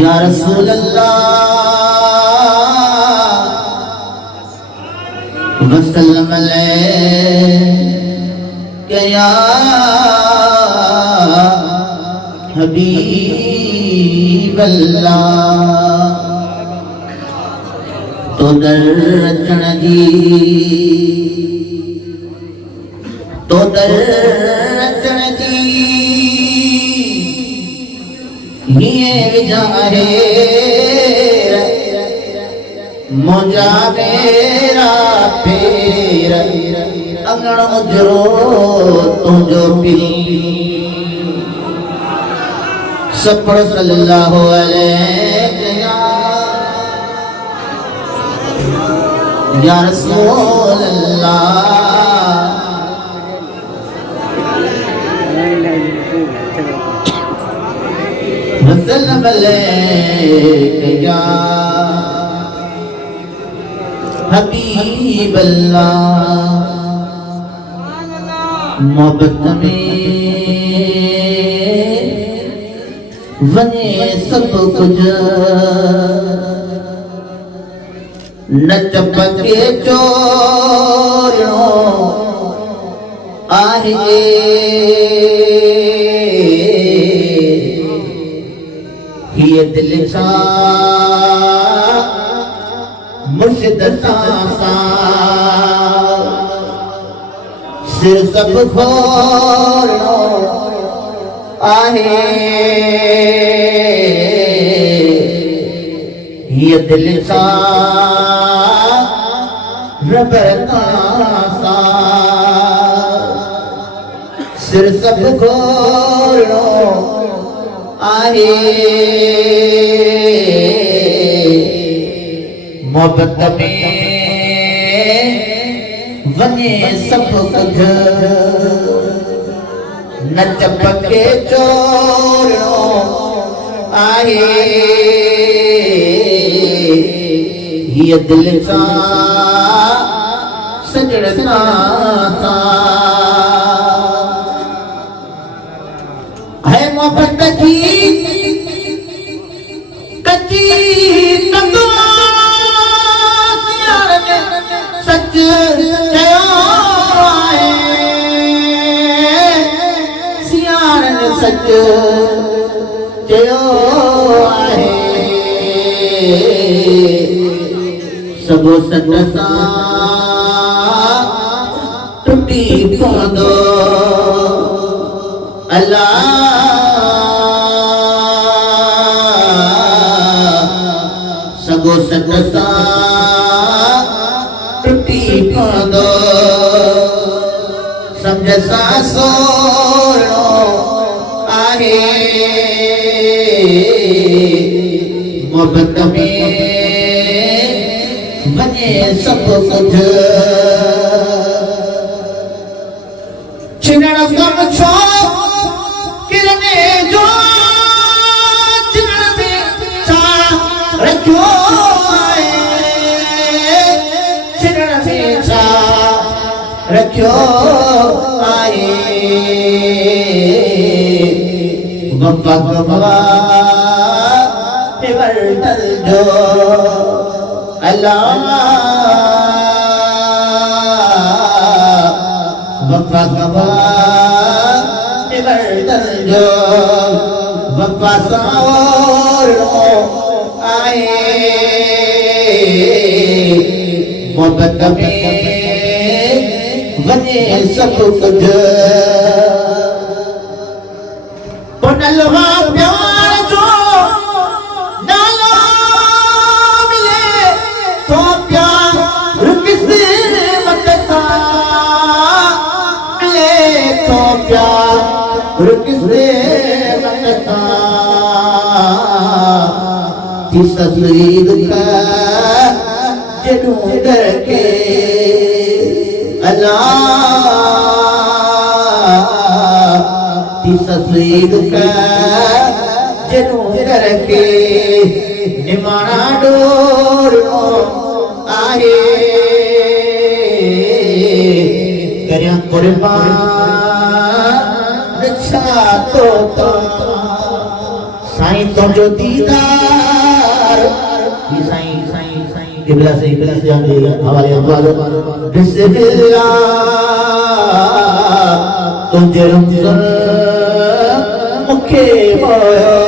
या रसूल अल्लाह वसल्लम अलैका या हबीब अल्लाह। तो दर रचण जी तो दर रचण जी ये विचारे मुझा मेरा फेर अंगण उजरो तुझो पीरी सफर सल्लल्लाहु अलैहि या रसूल अल्लाह। वसल्लम अलैका या हबीब अल्लाह। मोहब्बत में वने सब कुछ न चपके चोरो आहे ये दिल सा मुर्शिद सा सिर सब खोलो आहे ये दिल सा रबता सा सिर सब खोलो आहे मोहब्बत में वने सब कुछ न चपके चोरो आहे ये दिल सा सजड़ता सा है मोहब्बत की कच्ची सच सियाण सच आहे सबो सच सा टुटी पवंदो अल्लाह सबो सच सा टुटी पवंदो समझ सा सोनो आहे मोहब्बत में वने सब कुछ छिनण कम छो किरने जो छिनण में छा रखो छिनण में छा रखो आए वफा वफा वर्तल जो अल्लाह वफा वफा वर्तल जो वफा सावरो आए मोहब्बत में वने सब कुछ पुनलवा प्यार जो नालो मिले तो प्यार किसी मत था मिले तो प्यार किसी मत था जिस तस्वीर का जड़ू करके अल्लाह तस्वीर का जनू करके निमाना डोरो आहे कर्या कुर्बान तो साईं तुझो दीदार साईं साईं साईं किबला से हमारे अल्फाज बिस्मिल्लाह तुझे मुखे होयो